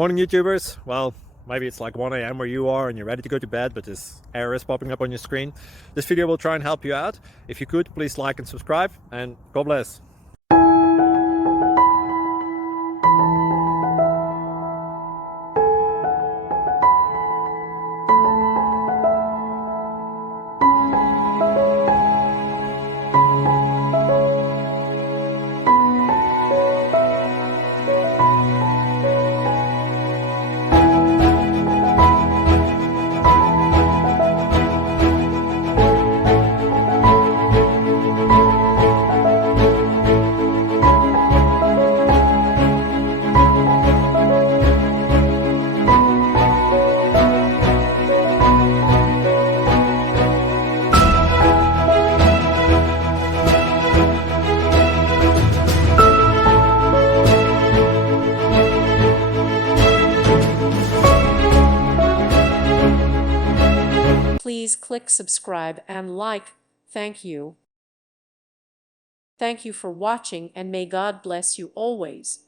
Morning YouTubers. Well, maybe it's like 1 a.m. where you are and you're ready to go to bed, but this error is popping up on your screen. This video will try and help you out. If you could, please like and subscribe, and God bless. Please click subscribe and like. Thank you. Thank you for watching, and may God bless you always.